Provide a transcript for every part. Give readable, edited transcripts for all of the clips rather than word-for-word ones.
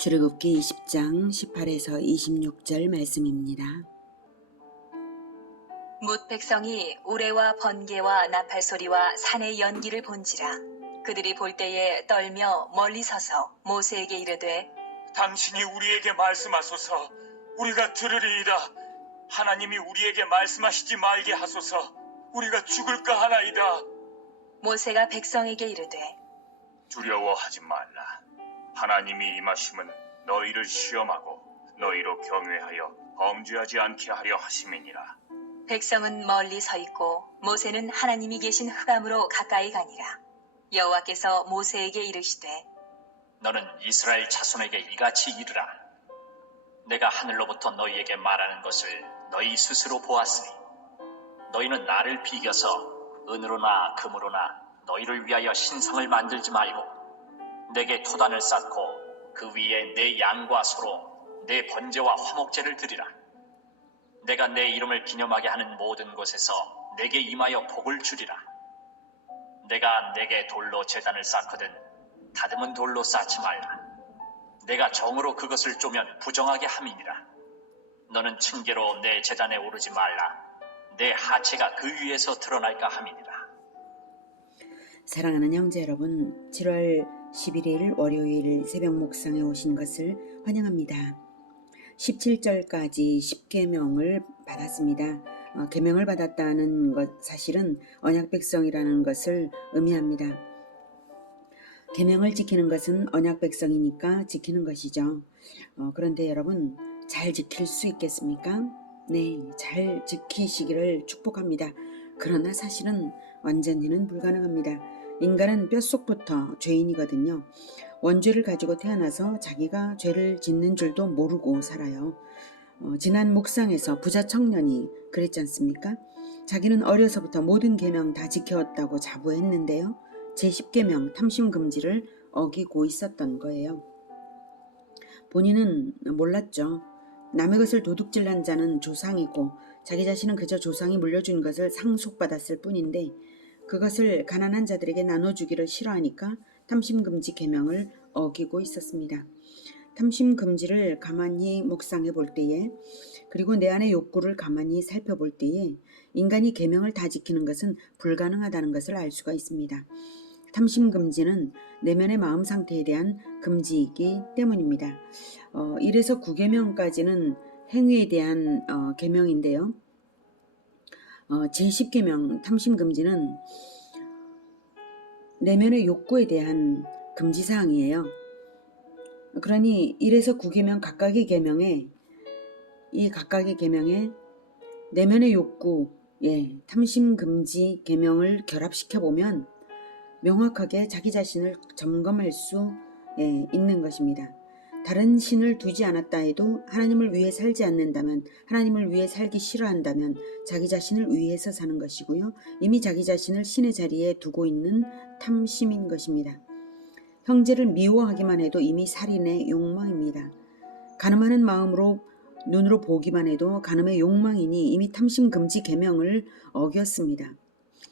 출애굽기 20장 18에서 26절 말씀입니다. 뭇 백성이 우레와 번개와 나팔 소리와 산의 연기를 본지라. 그들이 볼 때에 떨며 멀리 서서 모세에게 이르되 당신이 우리에게 말씀하소서. 우리가 들으리이다. 하나님이 우리에게 말씀하시지 말게 하소서. 우리가 죽을까 하나이다. 모세가 백성에게 이르되 두려워하지 말라. 하나님이 임하심은 너희를 시험하고 너희로 경외하여 범죄하지 않게 하려 하심이니라. 백성은 멀리 서 있고 모세는 하나님이 계신 흑암으로 가까이 가니라. 여호와께서 모세에게 이르시되 너는 이스라엘 자손에게 이같이 이르라. 내가 하늘로부터 너희에게 말하는 것을 너희 스스로 보았으니 너희는 나를 비겨서 은으로나 금으로나 너희를 위하여 신상을 만들지 말고 내게 토단을 쌓고 그 위에 내 양과 소로 내 번제와 화목제를 드리라. 내가 내 이름을 기념하게 하는 모든 곳에서 내게 임하여 복을 주리라. 내가 내게 돌로 제단을 쌓거든 다듬은 돌로 쌓지 말라. 내가 정으로 그것을 쪼면 부정하게 함이니라. 너는 층계로 내 제단에 오르지 말라. 내 하체가 그 위에서 드러날까 함이니라. 사랑하는 형제 여러분, 7월 11일 월요일 새벽 묵상에 오신 것을 환영합니다. 17절까지 10계명을 받았습니다. 계명을 받았다는 것 사실은 언약 백성이라는 것을 의미합니다. 계명을 지키는 것은 언약 백성이니까 지키는 것이죠. 그런데 여러분, 잘 지킬 수 있겠습니까? 네, 잘 지키시기를 축복합니다. 그러나 사실은 완전히는 불가능합니다. 인간은 뼛속부터 죄인이거든요. 원죄를 가지고 태어나서 자기가 죄를 짓는 줄도 모르고 살아요. 지난 묵상에서 부자 청년이 그랬지 않습니까? 자기는 어려서부터 모든 계명 다 지켜왔다고 자부했는데요. 제10계명 탐심금지를 어기고 있었던 거예요. 본인은 몰랐죠. 남의 것을 도둑질한 자는 조상이고 자기 자신은 그저 조상이 물려준 것을 상속받았을 뿐인데 그것을 가난한 자들에게 나눠주기를 싫어하니까 탐심금지 계명을 어기고 있었습니다. 탐심금지를 가만히 묵상해 볼 때에 그리고 내 안의 욕구를 가만히 살펴볼 때에 인간이 계명을 다 지키는 것은 불가능하다는 것을 알 수가 있습니다. 탐심금지는 내면의 마음 상태에 대한 금지이기 때문입니다. 1에서 9계명까지는 행위에 대한 계명인데요. 제10계명 탐심금지는 내면의 욕구에 대한 금지사항이에요. 그러니 1에서 9계명 각각의 계명에 내면의 욕구, 탐심금지 계명을 결합시켜보면 명확하게 자기 자신을 점검할 수 있는 것입니다. 다른 신을 두지 않았다 해도 하나님을 위해 살지 않는다면, 하나님을 위해 살기 싫어한다면 자기 자신을 위해서 사는 것이고요. 이미 자기 자신을 신의 자리에 두고 있는 탐심인 것입니다. 형제를 미워하기만 해도 이미 살인의 욕망입니다. 간음하는 마음으로 눈으로 보기만 해도 간음의 욕망이니 이미 탐심금지 계명을 어겼습니다.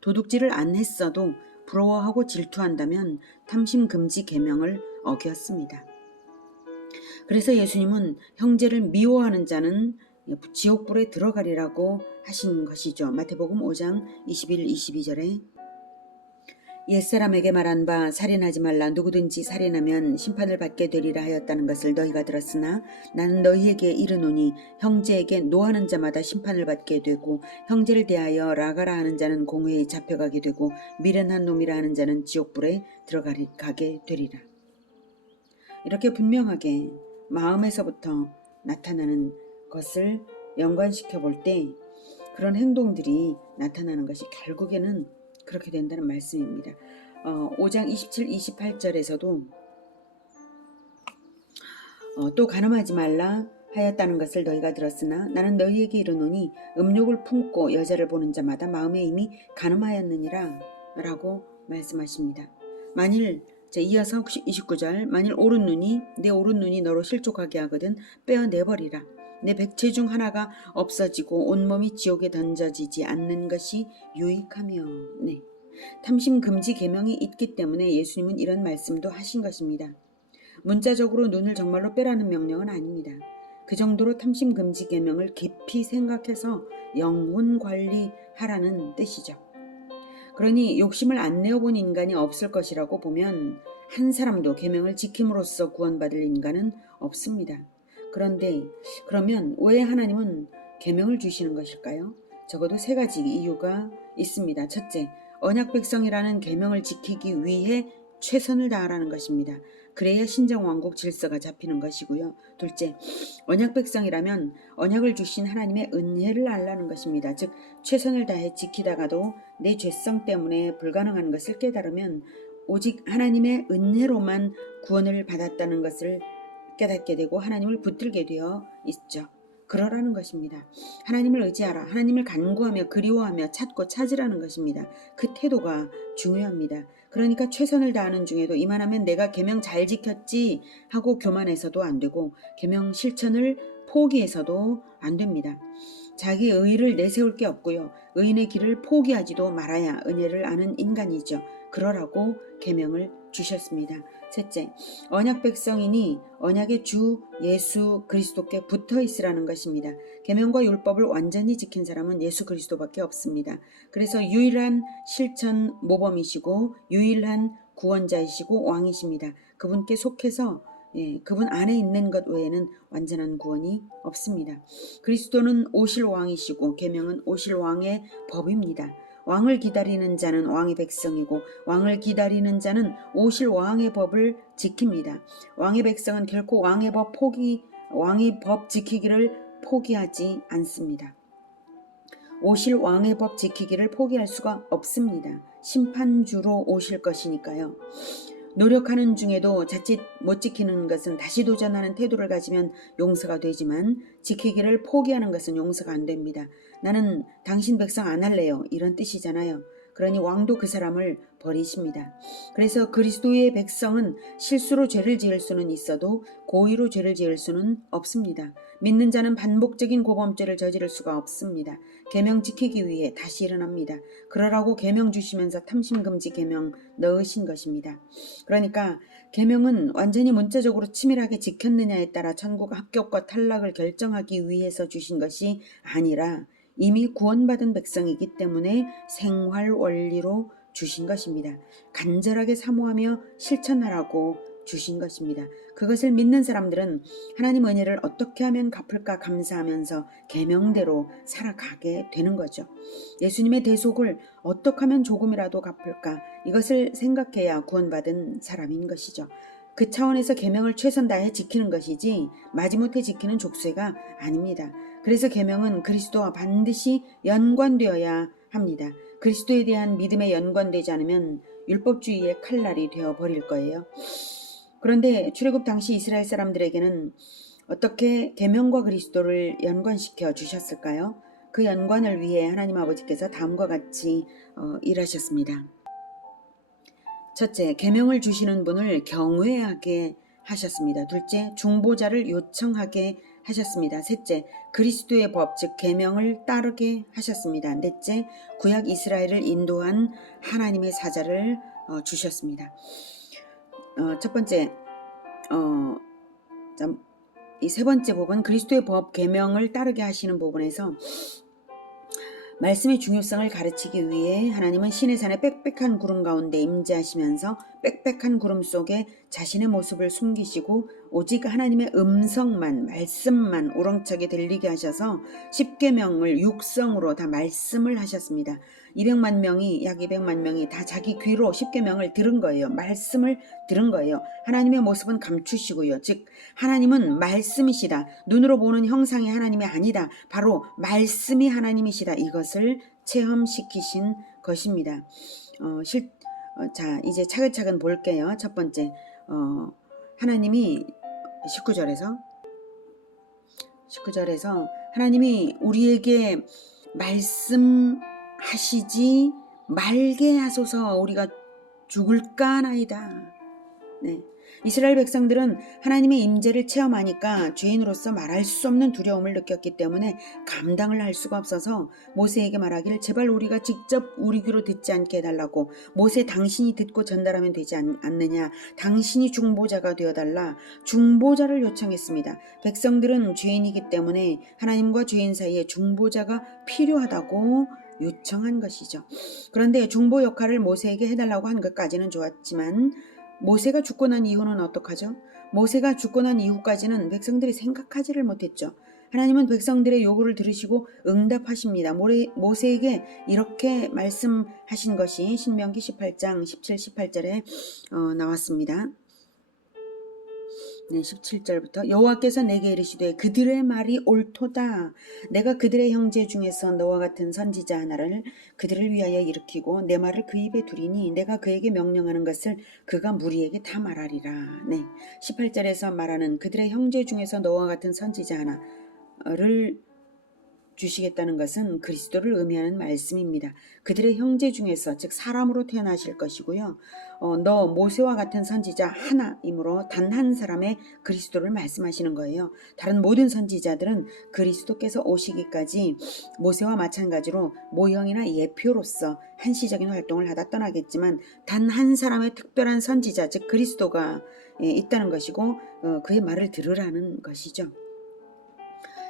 도둑질을 안 했어도 부러워하고 질투한다면 탐심금지 계명을 어겼습니다. 그래서 예수님은 형제를 미워하는 자는 지옥불에 들어가리라고 하신 것이죠. 마태복음 5장 21, 22절에 옛사람에게 말한 바 살인하지 말라. 누구든지 살인하면 심판을 받게 되리라 하였다는 것을 너희가 들었으나 나는 너희에게 이르노니 형제에게 노하는 자마다 심판을 받게 되고 형제를 대하여 라가라 하는 자는 공회에 잡혀가게 되고 미련한 놈이라 하는 자는 지옥불에 들어가게 되리라. 이렇게 분명하게 마음에서부터 나타나는 것을 연관시켜 볼 때 그런 행동들이 나타나는 것이 결국에는 그렇게 된다는 말씀입니다. 5장 27, 28절에서도 또 간음하지 말라 하였다는 것을 너희가 들었으나 나는 너희에게 이르노니 음욕을 품고 여자를 보는 자마다 마음에 이미 간음하였느니라 라고 말씀하십니다. 만일 이어서 29절 만일 내 오른 눈이 너로 실족하게 하거든 빼어내버리라. 내 백체 중 하나가 없어지고 온몸이 지옥에 던져지지 않는 것이 유익하며. 탐심금지 계명이 있기 때문에 예수님은 이런 말씀도 하신 것입니다. 문자적으로 눈을 정말로 빼라는 명령은 아닙니다. 그 정도로 탐심 금지 계명을 깊이 생각해서 영혼 관리하라는 뜻이죠. 그러니 욕심을 안 내어본 인간이 없을 것이라고 보면 한 사람도 계명을 지킴으로써 구원받을 인간은 없습니다. 그런데 그러면 왜 하나님은 계명을 주시는 것일까요? 적어도 3가지 이유가 있습니다. 첫째, 언약 백성이라는 계명을 지키기 위해 최선을 다하라는 것입니다. 그래야 신정왕국 질서가 잡히는 것이고요. 둘째, 언약 백성이라면 언약을 주신 하나님의 은혜를 알라는 것입니다. 즉 최선을 다해 지키다가도 내 죄성 때문에 불가능한 것을 깨달으면 오직 하나님의 은혜로만 구원을 받았다는 것을 깨닫게 되고 하나님을 붙들게 되어 있죠. 그러라는 것입니다. 하나님을 의지하라. 하나님을 간구하며 그리워하며 찾고 찾으라는 것입니다. 그 태도가 중요합니다. 그러니까 최선을 다하는 중에도 이만하면 내가 계명 잘 지켰지 하고 교만해서도 안 되고 계명 실천을 포기해서도 안 됩니다. 자기 의를 내세울 게 없고요. 의인의 길을 포기하지도 말아야 은혜를 아는 인간이죠. 그러라고 계명을 주셨습니다. 셋째, 언약 백성이니 언약의 주 예수 그리스도께 붙어 있으라는 것입니다. 계명과 율법을 완전히 지킨 사람은 예수 그리스도밖에 없습니다. 그래서 유일한 실천 모범이시고 유일한 구원자이시고 왕이십니다. 그분께 속해서 그분 안에 있는 것 외에는 완전한 구원이 없습니다. 그리스도는 오실 왕이시고 계명은 오실 왕의 법입니다. 왕을 기다리는 자는 왕의 백성이고 왕을 기다리는 자는 오실 왕의 법을 지킵니다. 왕의 백성은 결코 왕의 법 지키기를 포기하지 않습니다. 오실 왕의 법 지키기를 포기할 수가 없습니다. 심판주로 오실 것이니까요. 노력하는 중에도 자칫 못 지키는 것은 다시 도전하는 태도를 가지면 용서가 되지만 지키기를 포기하는 것은 용서가 안 됩니다. 나는 당신 백성 안 할래요. 이런 뜻이잖아요. 그러니 왕도 그 사람을 버리십니다. 그래서 그리스도의 백성은 실수로 죄를 지을 수는 있어도 고의로 죄를 지을 수는 없습니다. 믿는 자는 반복적인 고범죄를 저지를 수가 없습니다. 계명 지키기 위해 다시 일어납니다. 그러라고 계명 주시면서 탐심금지 계명 넣으신 것입니다. 그러니까 계명은 완전히 문자적으로 치밀하게 지켰느냐에 따라 천국 합격과 탈락을 결정하기 위해서 주신 것이 아니라 이미 구원받은 백성이기 때문에 생활 원리로 주신 것입니다. 간절하게 사모하며 실천하라고 주신 것입니다. 그것을 믿는 사람들은 하나님 은혜를 어떻게 하면 갚을까 감사하면서 계명대로 살아가게 되는 거죠. 예수님의 대속을 어떻게 하면 조금이라도 갚을까 이것을 생각해야 구원받은 사람인 것이죠. 그 차원에서 계명을 최선 다해 지키는 것이지 마지못해 지키는 족쇄가 아닙니다. 그래서 계명은 그리스도와 반드시 연관되어야 합니다. 그리스도에 대한 믿음에 연관되지 않으면 율법주의의 칼날이 되어버릴 거예요. 그런데 출애굽 당시 이스라엘 사람들에게는 어떻게 계명과 그리스도를 연관시켜 주셨을까요? 그 연관을 위해 하나님 아버지께서 다음과 같이 일하셨습니다. 첫째, 계명을 주시는 분을 경외하게 하셨습니다. 둘째, 중보자를 요청하게 하셨습니다. 셋째, 그리스도의 법, 즉 계명을 따르게 하셨습니다. 넷째, 구약 이스라엘을 인도한 하나님의 사자를 주셨습니다. 첫 번째, 이 세 번째 부분, 그리스도의 법, 계명을 따르게 하시는 부분에서 말씀의 중요성을 가르치기 위해 하나님은 시내산의 빽빽한 구름 가운데 임재하시면서 빽빽한 구름 속에 자신의 모습을 숨기시고 오직 하나님의 음성만, 말씀만 우렁차게 들리게 하셔서 십계명을 육성으로 다 말씀을 하셨습니다. 200만 명이 약 200만 명이 다 자기 귀로 십계명을 들은 거예요. 말씀을 들은 거예요. 하나님의 모습은 감추시고요. 즉 하나님은 말씀이시다. 눈으로 보는 형상이 하나님이 아니다. 바로 말씀이 하나님이시다. 이것을 체험시키신 것입니다. 자, 이제 차근차근 볼게요. 첫 번째, 하나님이 19절에서 하나님이 우리에게 말씀하시지 말게 하소서 우리가 죽을까 하나이다. 네. 이스라엘 백성들은 하나님의 임재를 체험하니까 죄인으로서 말할 수 없는 두려움을 느꼈기 때문에 감당을 할 수가 없어서 모세에게 말하기를 제발 우리가 직접 우리 귀로 듣지 않게 해달라고. 모세, 당신이 듣고 전달하면 되지 않느냐. 당신이 중보자가 되어달라. 중보자를 요청했습니다. 백성들은 죄인이기 때문에 하나님과 죄인 사이에 중보자가 필요하다고 요청한 것이죠. 그런데 중보 역할을 모세에게 해달라고 한 것까지는 좋았지만 모세가 죽고 난 이후는 어떡하죠? 모세가 죽고 난 이후까지는 백성들이 생각하지를 못했죠. 하나님은 백성들의 요구를 들으시고 응답하십니다. 모세에게 이렇게 말씀하신 것이 신명기 18장 17, 18절에 나왔습니다. 네, 17절부터 여호와께서 내게 이르시되 그들의 말이 옳도다. 내가 그들의 형제 중에서 너와 같은 선지자 하나를 그들을 위하여 일으키고 내 말을 그 입에 두리니 내가 그에게 명령하는 것을 그가 무리에게 다 말하리라. 네, 18절에서 말하는 그들의 형제 중에서 너와 같은 선지자 하나를 주시겠다는 것은 그리스도를 의미하는 말씀입니다. 그들의 형제 중에서, 즉 사람으로 태어나실 것이고요. 너 모세와 같은 선지자 하나이므로 단 한 사람의 그리스도를 말씀하시는 거예요. 다른 모든 선지자들은 그리스도께서 오시기까지 모세와 마찬가지로 모형이나 예표로서 한시적인 활동을 하다 떠나겠지만 단 한 사람의 특별한 선지자, 즉 그리스도가 있다는 것이고 그의 말을 들으라는 것이죠.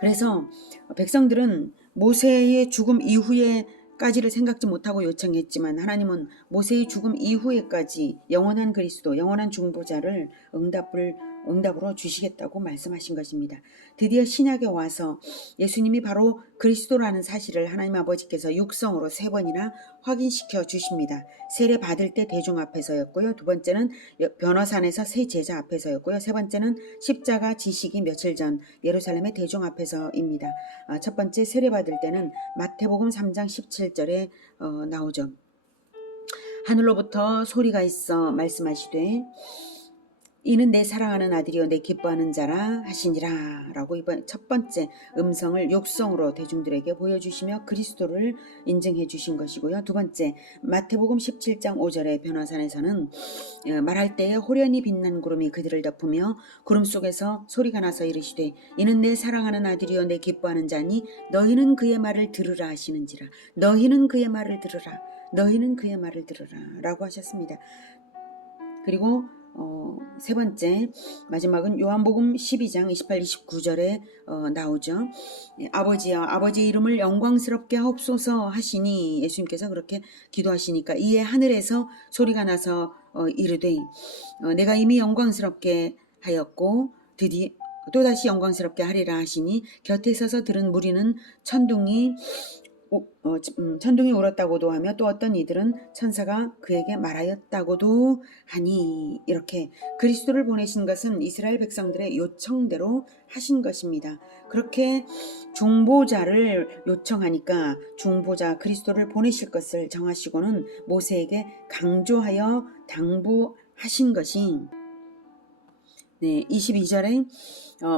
그래서 백성들은 모세의 죽음 이후에까지를 생각지 못하고 요청했지만 하나님은 모세의 죽음 이후에까지 영원한 그리스도, 영원한 중보자를 응답으로 주시겠다고 말씀하신 것입니다. 드디어 신약에 와서 예수님이 바로 그리스도라는 사실을 하나님 아버지께서 육성으로 3번이나 확인시켜 주십니다. 세례 받을 때 대중 앞에서였고요. 두 번째는 변화산에서 세 제자 앞에서였고요. 세 번째는 십자가 지시기 며칠 전 예루살렘의 대중 앞에서입니다. 첫 번째 세례 받을 때는 마태복음 3장 17절에 나오죠. 하늘로부터 소리가 있어 말씀하시되 이는 내 사랑하는 아들이요 내 기뻐하는 자라 하시니라 라고 이번 첫 번째 음성을 육성으로 대중들에게 보여주시며 그리스도를 인증해 주신 것이고요. 두 번째 마태복음 17장 5절의 변화산에서는 말할 때에 호련히 빛난 구름이 그들을 덮으며 구름 속에서 소리가 나서 이르시되 이는 내 사랑하는 아들이요 내 기뻐하는 자니 너희는 그의 말을 들으라 하시는지라. 너희는 그의 말을 들으라. 너희는 그의 말을 들으라 라고 하셨습니다. 그리고 세 번째 마지막은 요한복음 12장 28, 29절에 나오죠. 아버지여 아버지의 이름을 영광스럽게 하옵소서 하시니 예수님께서 그렇게 기도하시니까 이에 하늘에서 소리가 나서 이르되 내가 이미 영광스럽게 하였고 드디어 또다시 영광스럽게 하리라 하시니 곁에 서서 들은 무리는 천둥이 울었다고도 하며 또 어떤 이들은 천사가 그에게 말하였다고도 하니 이렇게 그리스도를 보내신 것은 이스라엘 백성들의 요청대로 하신 것입니다. 그렇게 중보자를 요청하니까 중보자 그리스도를 보내실 것을 정하시고는 모세에게 강조하여 당부하신 것이 22절에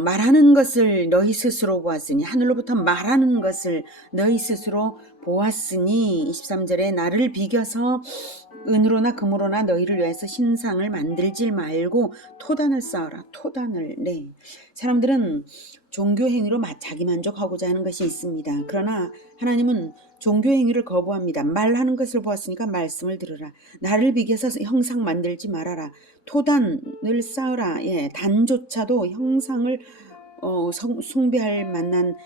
말하는 것을 너희 스스로 보았으니 하늘로부터 말하는 것을 너희 스스로 보았으니 23절에 나를 비겨서 은으로나 금으로나 너희를 위해서 신상을 만들지 말고 토단을 쌓아라. 토단을. 사람들은 종교 행위로 자기 만족하고자 하는 것이 있습니다. 그러나 하나님은 종교 행위를 거부합니다. 말하는 것을 보았으니까 말씀을 들으라. 나를 비겨서 형상 만들지 말아라. 토단을 쌓으라. 단조차도 형상을 숭배할 만한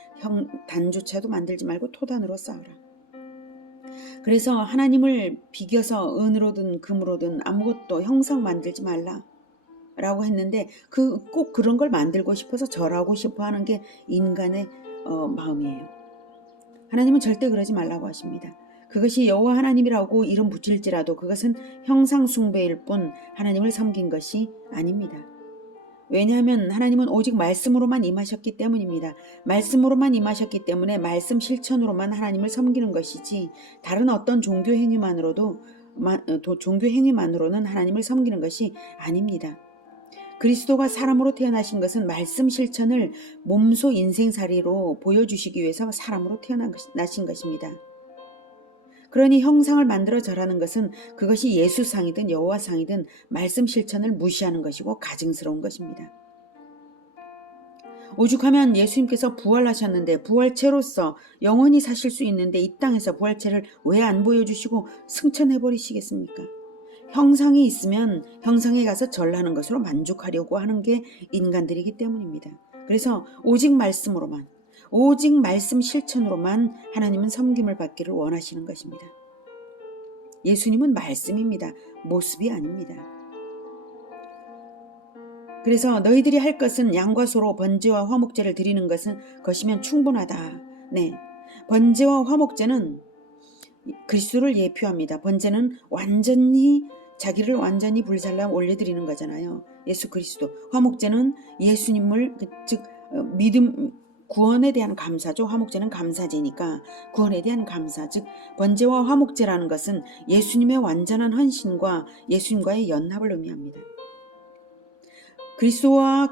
단조차도 만들지 말고 토단으로 쌓으라. 그래서 하나님을 비겨서 은으로든 금으로든 아무것도 형상 만들지 말라 라고 했는데 꼭 그런 걸 만들고 싶어서 절하고 싶어 하는 게 인간의 마음이에요. 하나님은 절대 그러지 말라고 하십니다. 그것이 여호와 하나님이라고 이름 붙일지라도 그것은 형상 숭배일 뿐 하나님을 섬긴 것이 아닙니다. 왜냐하면 하나님은 오직 말씀으로만 임하셨기 때문입니다. 말씀으로만 임하셨기 때문에 말씀 실천으로만 하나님을 섬기는 것이지 다른 어떤 종교 행위만으로는 하나님을 섬기는 것이 아닙니다. 그리스도가 사람으로 태어나신 것은 말씀 실천을 몸소 인생살이로 보여주시기 위해서 사람으로 태어나신 것입니다. 그러니 형상을 만들어 절하는 것은 그것이 예수상이든 여호와상이든 말씀 실천을 무시하는 것이고 가증스러운 것입니다. 오죽하면 예수님께서 부활하셨는데 부활체로서 영원히 사실 수 있는데 이 땅에서 부활체를 왜 안 보여주시고 승천해버리시겠습니까? 형상이 있으면 형상에 가서 절하는 것으로 만족하려고 하는 게 인간들이기 때문입니다. 그래서 오직 말씀으로만, 오직 말씀 실천으로만 하나님은 섬김을 받기를 원하시는 것입니다. 예수님은 말씀입니다. 모습이 아닙니다. 그래서 너희들이 할 것은 양과 소로 번제와 화목제를 드리는 것이면 충분하다. 네, 번제와 화목제는 그리스도를 예표합니다. 번제는 자기를 완전히 불살라 올려드리는 거잖아요. 예수 그리스도. 화목제는 예수님을 즉 믿음 구원에 대한 감사죠. 화목제는 감사제니까 구원에 대한 감사. 즉 번제와 화목제라는 것은 예수님의 완전한 헌신과 예수님과의 연합을 의미합니다.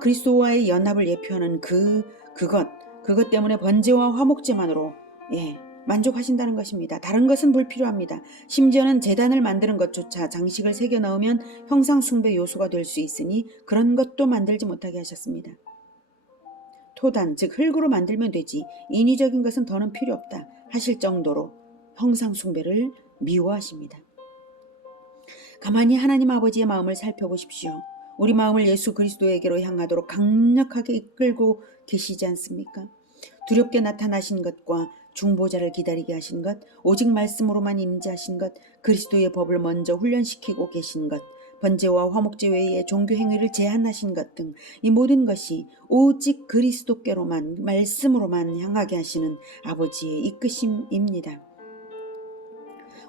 그리스도와의 연합을 예표하는 그것 때문에 번제와 화목제만으로 만족하신다는 것입니다. 다른 것은 불필요합니다. 심지어는 제단을 만드는 것조차 장식을 새겨 넣으면 형상 숭배 요소가 될 수 있으니 그런 것도 만들지 못하게 하셨습니다. 토단, 즉 흙으로 만들면 되지 인위적인 것은 더는 필요 없다 하실 정도로 형상 숭배를 미워하십니다. 가만히 하나님 아버지의 마음을 살펴보십시오. 우리 마음을 예수 그리스도에게로 향하도록 강력하게 이끌고 계시지 않습니까? 두렵게 나타나신 것과 중보자를 기다리게 하신 것, 오직 말씀으로만 임재하신 것, 그리스도의 법을 먼저 훈련시키고 계신 것, 번제와 화목제 외에 종교 행위를 제한하신 것 등 이 모든 것이 오직 그리스도께로만 말씀으로만 향하게 하시는 아버지의 이끄심입니다.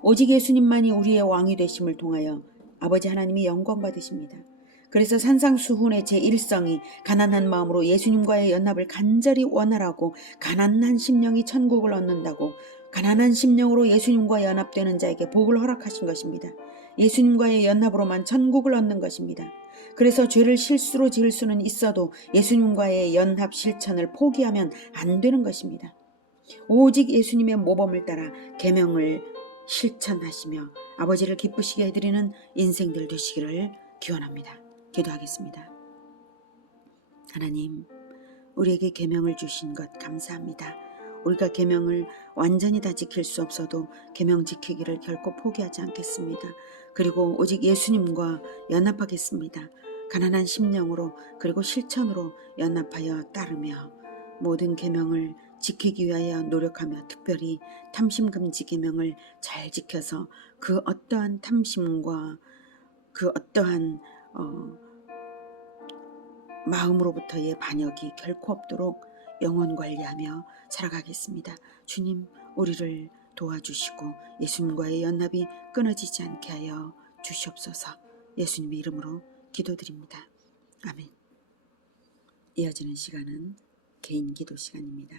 오직 예수님만이 우리의 왕이 되심을 통하여 아버지 하나님이 영광 받으십니다. 그래서 산상수훈의 제1성이 가난한 마음으로 예수님과의 연합을 간절히 원하라고 가난한 심령이 천국을 얻는다고 가난한 심령으로 예수님과 연합되는 자에게 복을 허락하신 것입니다. 예수님과의 연합으로만 천국을 얻는 것입니다. 그래서 죄를 실수로 지을 수는 있어도 예수님과의 연합 실천을 포기하면 안 되는 것입니다. 오직 예수님의 모범을 따라 계명을 실천하시며 아버지를 기쁘시게 해드리는 인생들 되시기를 기원합니다. 기도하겠습니다. 하나님, 우리에게 계명을 주신 것 감사합니다. 우리가 계명을 완전히 다 지킬 수 없어도 계명 지키기를 결코 포기하지 않겠습니다. 그리고 오직 예수님과 연합하겠습니다. 가난한 심령으로 그리고 실천으로 연합하여 따르며 모든 계명을 지키기 위하여 노력하며 특별히 탐심금지 계명을 잘 지켜서 그 어떠한 탐심과 그 어떠한 마음으로부터의 반역이 결코 없도록 영혼 관리하며 살아가겠습니다. 주님, 우리를 도와주시고 예수님과의 연합이 끊어지지 않게 하여 주시옵소서. 예수님의 이름으로 기도드립니다. 아멘. 이어지는 시간은 개인 기도 시간입니다.